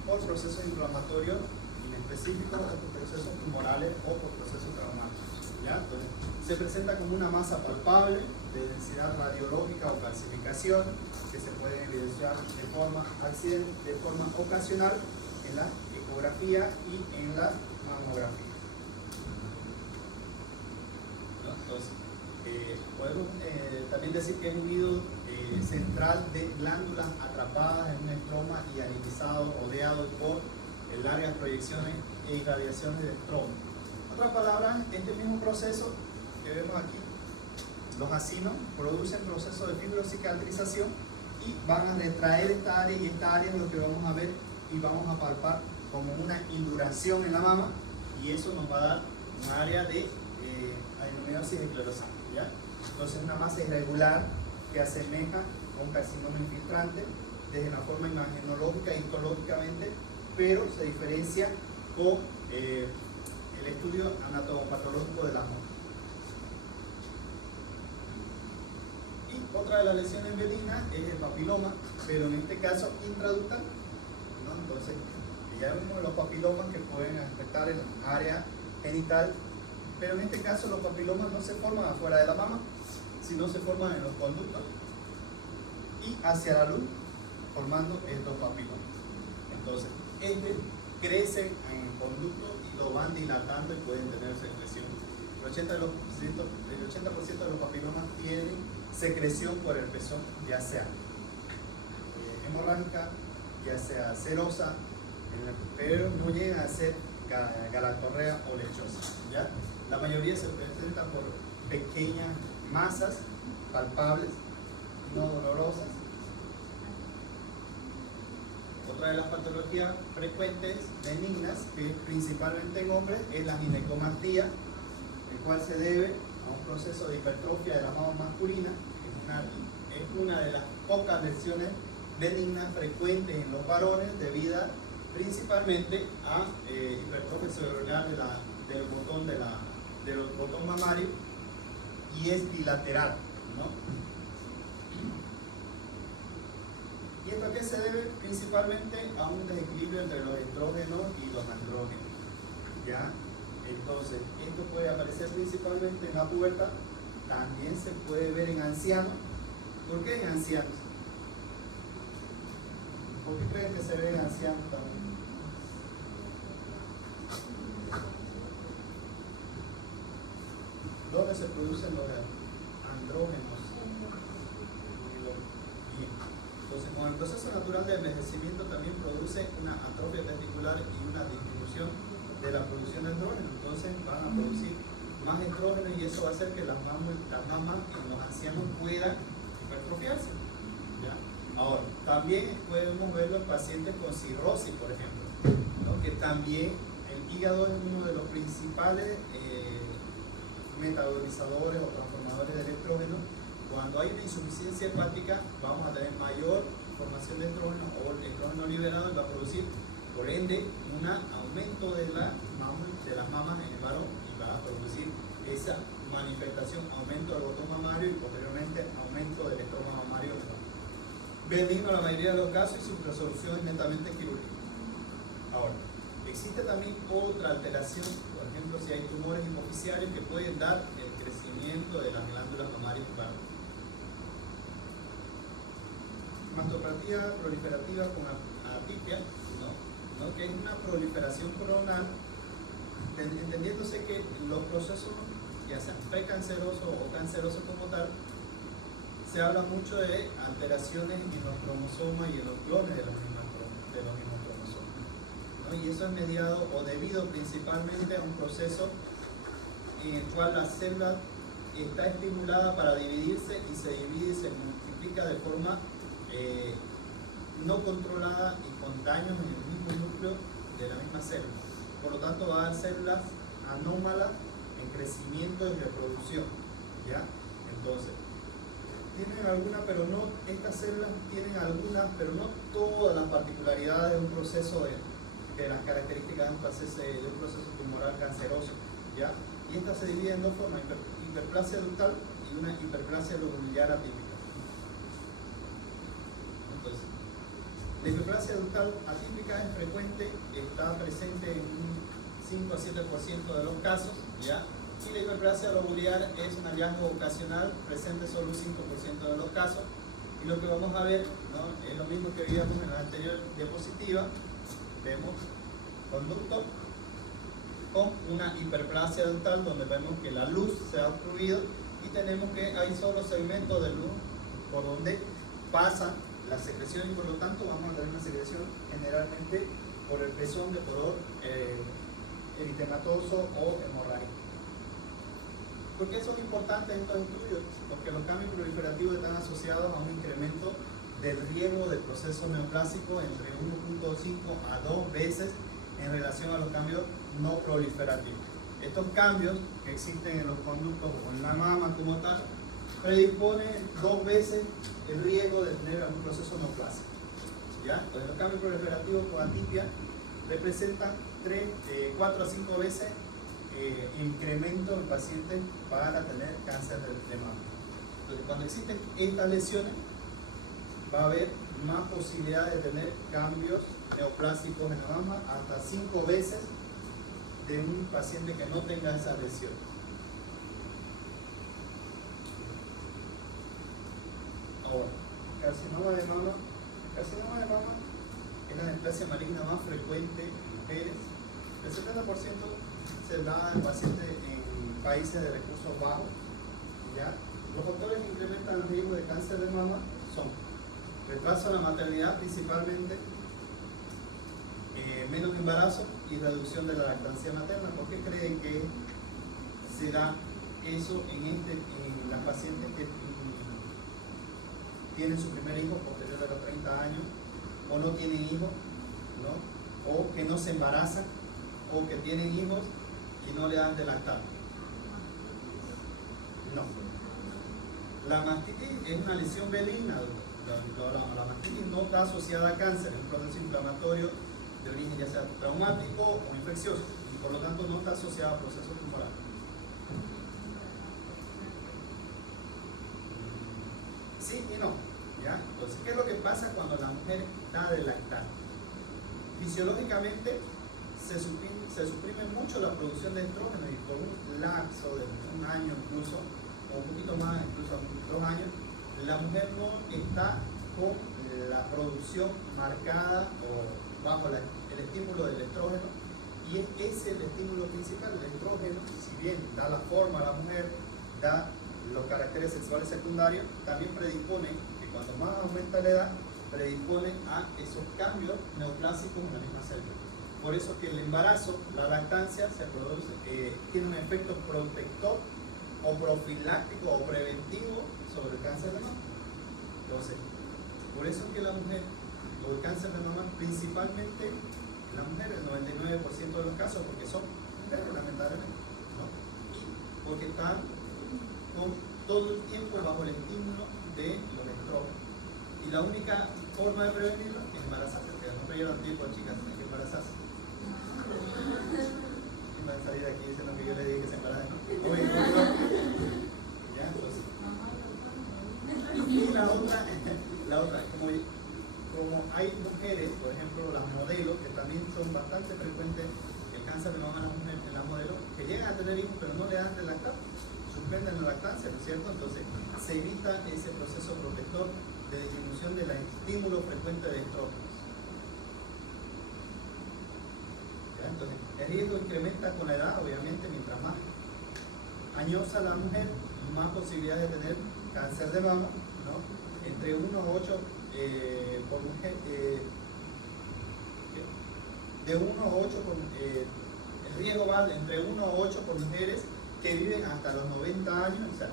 por procesos inflamatorios inespecíficos, o por procesos tumorales o por procesos traumáticos, ¿ya? Entonces, se presenta como una masa palpable de densidad radiológica o calcificación, que se puede evidenciar de forma ocasional en la ecografía y en la mamografía. ¿No? Entonces, podemos también decir que es un nido central de glándulas atrapadas en un estroma y anilizado, rodeado por largas proyecciones e irradiaciones del estroma. En otras palabras, este mismo proceso que vemos aquí, los acinos producen procesos de fibrocicatrización y van a retraer esta área, y esta área es lo que vamos a ver y vamos a palpar como una induración en la mama, y eso nos va a dar un área de adenomiosis esclerosante, ¿ya? Entonces, una masa irregular que asemeja a un carcinoma infiltrante desde la forma imagenológica e histológicamente, pero se diferencia con el estudio anatomopatológico de la mama. Otra de las lesiones benignas es el papiloma, pero en este caso intraductal, ¿no? Entonces, ya vimos los papilomas que pueden afectar el área genital, pero en este caso los papilomas no se forman afuera de la mama, sino se forman en los conductos y hacia la luz, formando estos papilomas. Entonces, crecen en el conducto y lo van dilatando y pueden tener secreción. El 80% de los papilomas tienen secreción por el pezón, ya sea hemorrágica, ya sea serosa, pero no llegan a ser galactorrea o lechosa, ¿ya? La mayoría se presentan por pequeñas masas palpables, no dolorosas. Otra de las patologías frecuentes benignas, que principalmente en hombres, es la ginecomastia, el cual se debe a un proceso de hipertrofia de la mama masculina. Es una de las pocas lesiones benignas frecuentes en los varones, debida principalmente a hipertrofia cerebral del botón mamario, y es bilateral, ¿no? ¿Y esto a qué se debe? Principalmente a un desequilibrio entre los estrógenos y los andrógenos, ¿ya? Entonces, esto puede aparecer principalmente en la pubertad, también se puede ver en ancianos. ¿Por qué en ancianos? ¿Por qué creen que se ve en ancianos también? ¿Dónde se producen los andrógenos? Entonces, con el proceso natural de envejecimiento también produce una atrofia testicular y una disminución de la producción de estrógeno. Entonces van a producir más estrógeno y eso va a hacer que las mamas en los ancianos puedan hipertrofiarse, ¿ya? Ahora, también podemos ver los pacientes con cirrosis, por ejemplo, ¿no? Que también el hígado es uno de los principales metabolizadores o transformadores del estrógeno. Cuando hay una insuficiencia hepática, vamos a tener mayor formación de estrógeno, o el estrógeno liberado va a producir, por ende, un aumento de las mamas en el varón, y va a producir esa manifestación, aumento del botón mamario y posteriormente aumento del estroma mamario en el varón. Benigno en la mayoría de los casos y su resolución es netamente quirúrgica. Ahora, existe también otra alteración, por ejemplo, si hay tumores hipoficiarios que pueden dar el crecimiento de las glándulas mamarias para mastopatía proliferativa con atipia, ¿no? Que es una proliferación coronal, entendiéndose que los procesos, ya sean precancerosos o cancerosos como tal, se habla mucho de alteraciones en los cromosomas y en los clones de los mismos cromosomas, ¿no? Y eso es mediado o debido principalmente a un proceso en el cual la célula está estimulada para dividirse y se divide y se multiplica de forma no controlada y con daños en el mismo núcleo de la misma célula. Por lo tanto, va a dar células anómalas en crecimiento y reproducción, ¿ya? Entonces, tienen algunas, pero no, estas células tienen algunas, pero no todas las particularidades de un proceso de las características de un proceso tumoral canceroso, ¿ya? Y estas se dividen en dos formas: hiperplasia ductal y una hiperplasia lobulillar atípica. Entonces, la hiperplasia ductal atípica es frecuente, está presente en un 5 a 7% de los casos, ¿ya? Y la hiperplasia lobular es un hallazgo ocasional, presente solo un 5% de los casos. Y lo que vamos a ver, ¿no?, es lo mismo que vimos en la anterior diapositiva. Vemos conducto con una hiperplasia ductal donde vemos que la luz se ha obstruido y tenemos que hay solo segmentos de luz por donde pasa la secreción, y por lo tanto vamos a tener una secreción generalmente por el pezón de color eritematoso o hemorrágico. ¿Por qué son importantes estos estudios? Porque los cambios proliferativos están asociados a un incremento del riesgo del proceso neoplásico entre 1.5 a 2 veces en relación a los cambios no proliferativos. Estos cambios que existen en los conductos o en la mama como tal predisponen 2 veces el riesgo de tener algún proceso neoplásico, ¿ya? Entonces, los cambios proliferativos con atipia representan 4 a 5 veces incremento en pacientes para tener cáncer de mama. Entonces, cuando existen estas lesiones, va a haber más posibilidades de tener cambios neoplásicos en la mama, hasta 5 veces de un paciente que no tenga esa lesión. Ahora, carcinoma de mama. Carcinoma de mama es la neoplasia maligna más frecuente en mujeres. El 70% se da en pacientes en países de recursos bajos. ¿Ya? Los factores que incrementan el riesgo de cáncer de mama son retraso en la maternidad principalmente, menos embarazo y reducción de la lactancia materna. ¿Por qué creen que se da eso en las pacientes que tienen su primer hijo posterior a los 30 años, o no tienen hijos, ¿no? O que no se embarazan, o que tienen hijos y no le dan de lactar? No. La mastitis es una lesión benigna. La mastitis no está asociada a cáncer, es un proceso inflamatorio de origen ya sea traumático o infeccioso, y por lo tanto no está asociado a procesos tumorales. Sí y no, ¿ya? Entonces, ¿qué es lo que pasa cuando la mujer da de lactar? Fisiológicamente se suprime mucho la producción de estrógeno, y por un lapso de un año incluso, o un poquito más, incluso 2 años, la mujer no está con la producción marcada o bajo el estímulo del estrógeno, y es el estímulo principal. El estrógeno, si bien da la forma a la mujer, da los caracteres sexuales secundarios, también predispone que cuando más aumenta la edad, predispone a esos cambios neoplásicos en la misma célula. Por eso que el embarazo, la lactancia, se produce, tiene un efecto protector o profiláctico o preventivo sobre el cáncer de mama. Entonces, por eso es que la mujer, o el cáncer de mama, principalmente en la mujer, el 99% de los casos, porque son mujeres lamentablemente, ¿no? Y porque están todo el tiempo bajo el estímulo de los estrógenos. Y la única forma de prevenirlo es embarazarse, porque no llevan tiempo, chicas, hay que embarazarse. Y van a salir aquí diciendo que yo le dije que se embarace, ¿no? Oye, ¿no? Ya, entonces. Y la otra, como hay mujeres, por ejemplo, las modelos, que también son bastante frecuentes el cáncer de mama en las modelos, que llegan a tener hijos pero no le dan de lactar, suspenden la lactancia, ¿no es cierto? Entonces se evita ese proceso protector de disminución del estímulo frecuente de estrógenos. Entonces, el riesgo incrementa con la edad, obviamente, mientras más añosa la mujer, más posibilidades de tener cáncer de mama, ¿no? Entre 1 a 8 por mujer, de 1 a 8 por, el riesgo va entre 1 a 8 por mujeres que viven hasta los 90 años, o sea,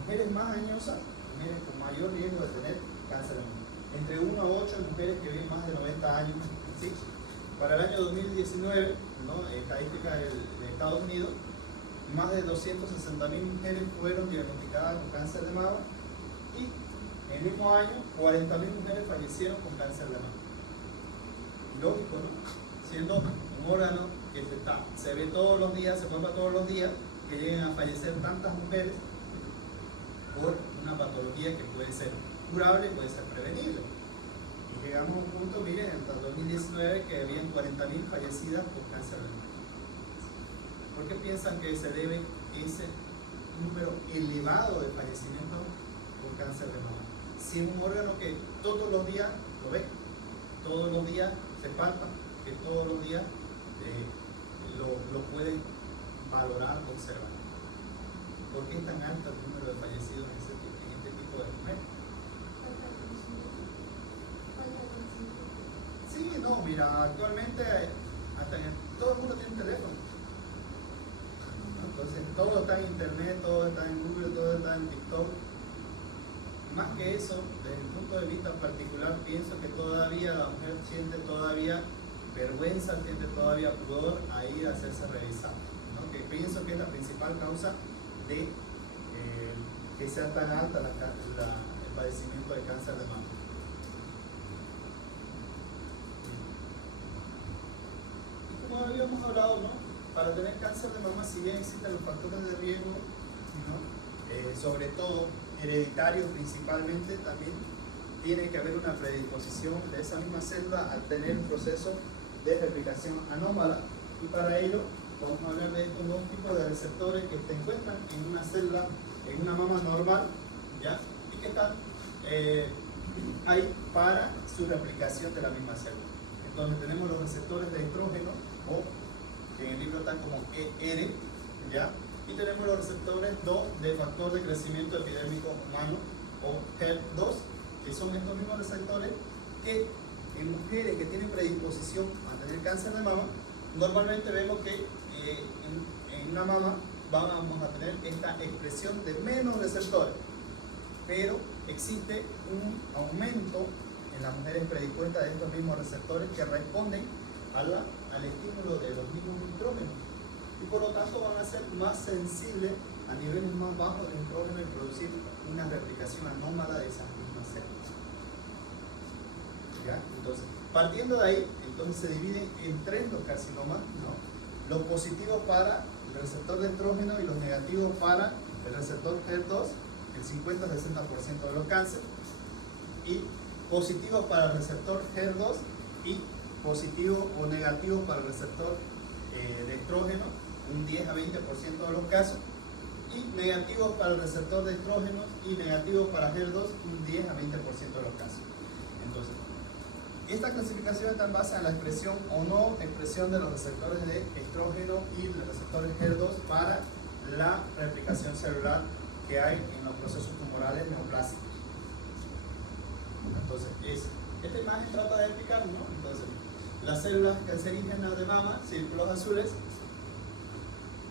mujeres más añosas, mujeres con mayor riesgo de tener cáncer de mama. Entre 1 a 8 mujeres que viven más de 90 años, ¿sí? Para el año 2019, ¿no? Estadística de Estados Unidos, más de 260.000 mujeres fueron diagnosticadas con cáncer de mama, y en el mismo año 40.000 mujeres fallecieron con cáncer de mama. Lógico, ¿no? Siendo un órgano que se ve todos los días, se forma todos los días, que lleguen a fallecer tantas mujeres por una patología que puede ser curable, puede ser prevenible. Y llegamos a un punto, miren, hasta el 2019, que habían 40.000 fallecidas por cáncer de mama. ¿Por qué piensan que se debe ese número elevado de fallecimientos por cáncer de mama? Si es un órgano que todos los días lo ven, todos los días se palpa, que todos los días lo pueden valorar, observar. ¿Por qué es tan alto el número de fallecidos en este tipo de mujeres? Sí, no, mira, actualmente hasta todo el mundo tiene un teléfono. Entonces, todo está en internet, todo está en Google, todo está en TikTok. Más que eso, desde mi punto de vista particular, pienso que todavía la mujer siente todavía vergüenza, siente todavía pudor a ir a hacerse revisar, ¿no? Que pienso que es la principal causa de que sea tan alta el padecimiento de cáncer de mama. Y como habíamos hablado, ¿no? Para tener cáncer de mama, si bien existen los factores de riesgo, ¿no? Sobre todo hereditario principalmente, también tiene que haber una predisposición de esa misma célula al tener un proceso de replicación anómala, y para ello vamos a hablar de estos dos tipos de receptores que se encuentran en una célula, en una mama normal, ¿ya? Y que están ahí para su replicación de la misma célula. Entonces tenemos los receptores de estrógeno, o que en el libro están como ER, ¿ya? Y tenemos los receptores 2 de factor de crecimiento epidérmico humano, o HER2, que son estos mismos receptores que en mujeres que tienen predisposición a tener cáncer de mama, normalmente vemos que en una mama vamos a tener esta expresión de menos receptores, pero existe un aumento en las mujeres predispuestas de estos mismos receptores que responden al estímulo de los mismos nitrógenos, y por lo tanto van a ser más sensibles a niveles más bajos de nitrógeno y producir una replicación anómala de esas mismas células. ¿Ya? Entonces, partiendo de ahí, entonces se dividen en tres los carcinomas, ¿no? Los positivos para el receptor de estrógeno y los negativos para el receptor HER2, el 50-60% de los cánceres, y positivos para el receptor HER2 y positivo o negativo para el receptor de estrógeno, un 10 a 20% de los casos, y negativos para el receptor de estrógeno y negativos para HER2, un 10 a 20% de los casos. Entonces, esta clasificación está en base a la expresión o no expresión de los receptores de estrógeno y los receptores HER2 para la replicación celular que hay en los procesos tumorales neoplásicos. Entonces, esta imagen trata de explicar, ¿no? Entonces, las células cancerígenas de mama, círculos azules,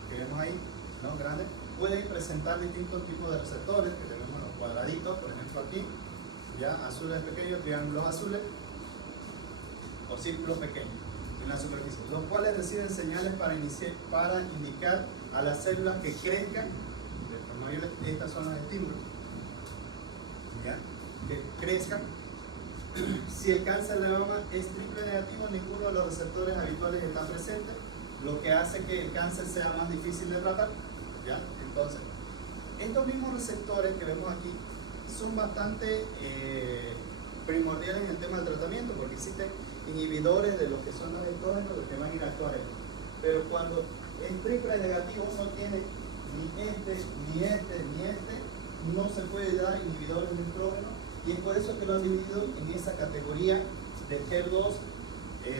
que vemos ahí, ¿no? Grandes, pueden presentar distintos tipos de receptores, que tenemos los cuadraditos, por ejemplo aquí, ya azules pequeños, triángulos azules, o círculos pequeños en la superficie, los cuales reciben señales para indicar a las células que crezcan. Estas son los estímulos, ¿ya? Que crezcan. Si el cáncer de mama es triple negativo, ninguno de los receptores habituales está presente, lo que hace que el cáncer sea más difícil de tratar, ¿ya? Entonces, estos mismos receptores que vemos aquí son bastante primordiales en el tema del tratamiento, porque existen inhibidores de lo que son los estrógenos, los que van a ir a actuar. Pero cuando el triple negativo no tiene ni este, no se puede dar inhibidores de estrógeno, y es por eso que lo han dividido en esa categoría de HER2,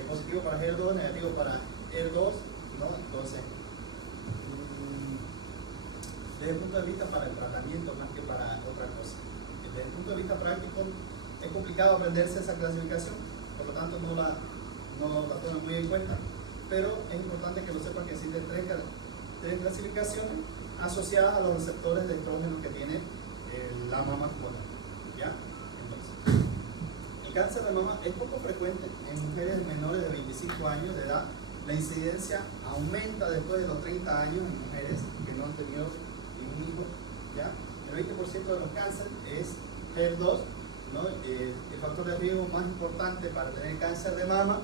positivo para HER2, negativo para HER2, ¿no? Entonces, desde el punto de vista para el tratamiento más que para otra cosa. Desde el punto de vista práctico, es complicado aprenderse esa clasificación, por lo tanto no la tomen muy en cuenta, pero es importante que lo sepan que existen tres clasificaciones asociadas a los receptores de estrógeno que tiene la mama como tal, ¿ya? Entonces, el cáncer de mama es poco frecuente en mujeres menores de 25 años de edad. La incidencia aumenta después de los 30 años en mujeres que no han tenido ningún hijo, ¿ya? El 20% de los cánceres es HER2, ¿no? El factor de riesgo más importante para tener cáncer de mama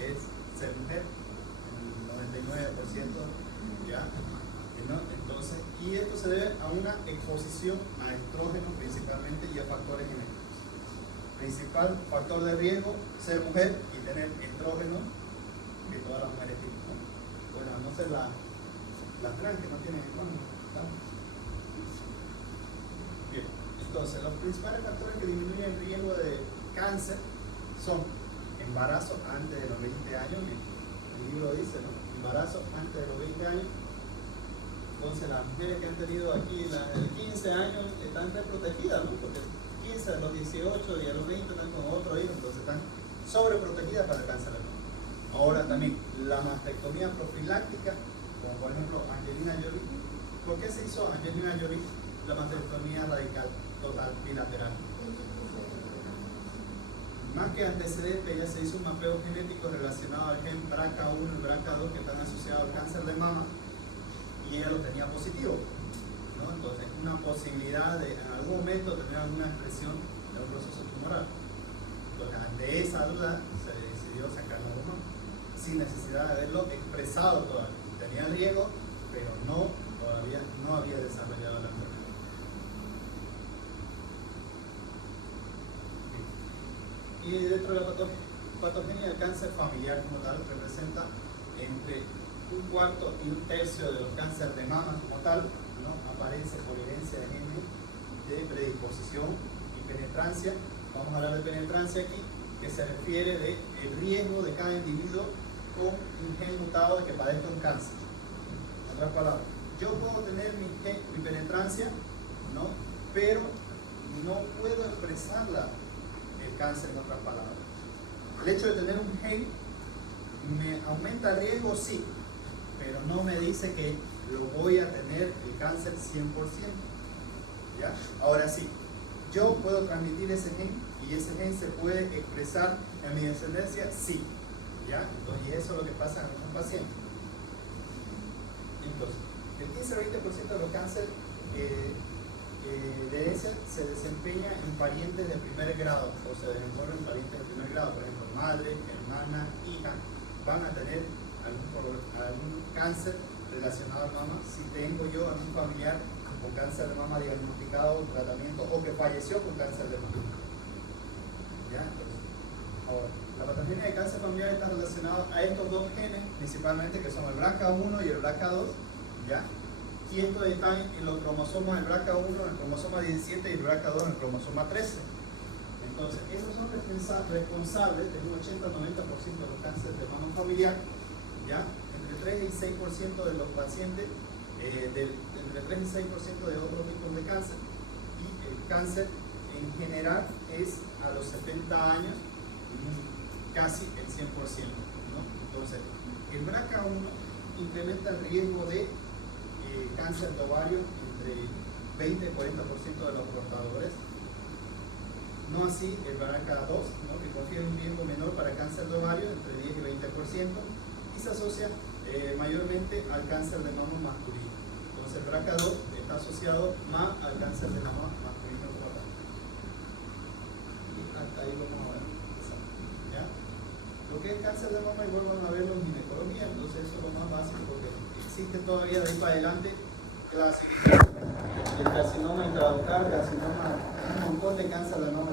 es ser mujer, el 99%, ¿ya? ¿No? Entonces, y esto se debe a una exposición a estrógenos principalmente y a factores genéticos. Principal factor de riesgo, ser mujer y tener estrógenos, que todas las mujeres tienen, ¿no? Bueno, no ser las trans que no tienen estrógenos, ¿no? Bien, entonces los principales factores que disminuyen el riesgo de cáncer son embarazo antes de los 20 años, el libro dice, ¿no? Embarazo antes de los 20 años. Entonces las mujeres que han tenido aquí las de 15 años están desprotegidas, ¿no? Porque 15 a los 18 y a los 20 están con otro hijo, entonces están sobreprotegidas para el cáncer de mama. Ahora también la mastectomía profiláctica, como por ejemplo Angelina Jolie. ¿Por qué se hizo Angelina Jolie la mastectomía radical total bilateral? Más que antecedente, ella se hizo un mapeo genético relacionado al gen BRCA1 y BRCA2 que están asociados al cáncer de mama, y ella lo tenía positivo, ¿no? Entonces, una posibilidad de en algún momento tener alguna expresión de un proceso tumoral. Entonces, ante esa duda, se decidió sacarla de mama, sin necesidad de haberlo expresado todavía. Tenía riesgo, pero todavía no había desarrollado la enfermedad. Y dentro de la patogenia del cáncer familiar como tal representa entre un cuarto y un tercio de los cánceres de mama como tal, ¿no? Aparece por herencia de genes de predisposición y penetrancia. Vamos a hablar de penetrancia aquí, que se refiere de el riesgo de cada individuo con un gen mutado de que padezca un cáncer. En otras palabras, yo puedo tener mi penetrancia, ¿no? Pero no puedo expresar el cáncer, en otras palabras. El hecho de tener un gen me aumenta el riesgo, sí, pero no me dice que lo voy a tener el cáncer 100%. ¿Ya? Ahora sí, yo puedo transmitir ese gen y ese gen se puede expresar en mi descendencia, sí. ¿Ya? Entonces, y eso es lo que pasa en estos pacientes. Entonces, el 15-20% de los cánceres de herencia se desempeña en parientes de primer grado, o se desenvuelven en parientes de primer grado, por ejemplo, madre, hermana, hija, van a tener algún cáncer relacionado a mama. Si tengo yo algún familiar con cáncer de mama diagnosticado, tratamiento, o que falleció con cáncer de mama. ¿Ya? Entonces, ahora, la patogenia de cáncer familiar está relacionada a estos dos genes, principalmente, que son el BRCA1 y el BRCA2, ¿ya? Y estos están en los cromosomas del BRCA1, en el cromosoma 17 y el BRCA2 en el cromosoma 13. Entonces, esos son responsables del 80-90% de los cánceres de mama familiar, ¿ya? Entre 3 y 6% de los pacientes, entre 3 y 6% de otros tipos de cáncer. Y el cáncer en general es a los 70 años casi el 100%, ¿no? Entonces, el BRCA1 incrementa el riesgo de cáncer de ovario entre 20 y 40% de los portadores. No así el BRCA2, ¿no? Que confiere un riesgo menor para cáncer de ovario entre 10 y 20%, y se asocia mayormente al cáncer de mama masculino. Entonces el BRCA2 está asociado más al cáncer de mama masculino como tal. Y hasta ahí vamos a ver. ¿Ya? Lo que es cáncer de mama, igual van a verlo en ginecología, entonces eso es lo más básico, porque existe todavía de ahí para adelante clasificación. El carcinoma intraductal, carcinoma, un montón de cáncer de mama